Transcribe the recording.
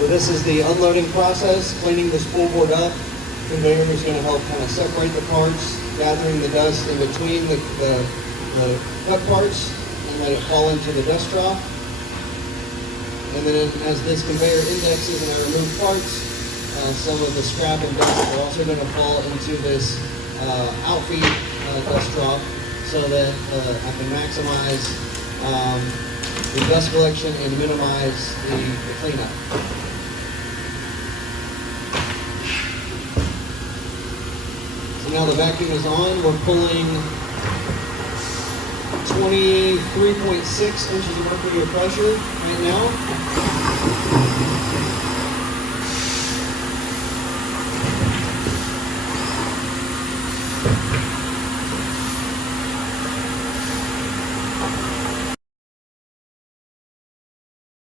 So this is the unloading process, cleaning the spool board up. Conveyor is going to help kind of separate the parts, gathering the dust in between the cut parts, and let it fall into the dust trough. And then as this conveyor indexes and I remove parts, some of the scrap and dust are also going to fall into this outfeed dust trough, so that I can maximize the dust collection and minimize the cleanup. So now the vacuum is on. We're pulling 23.6 inches of mercury of pressure right now.